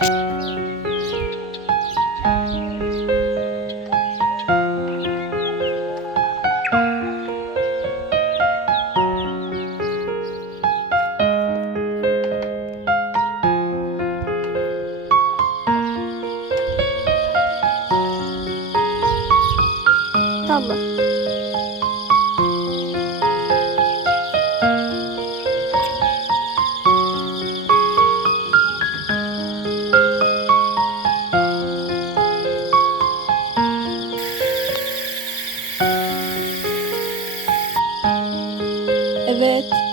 到了。Evet.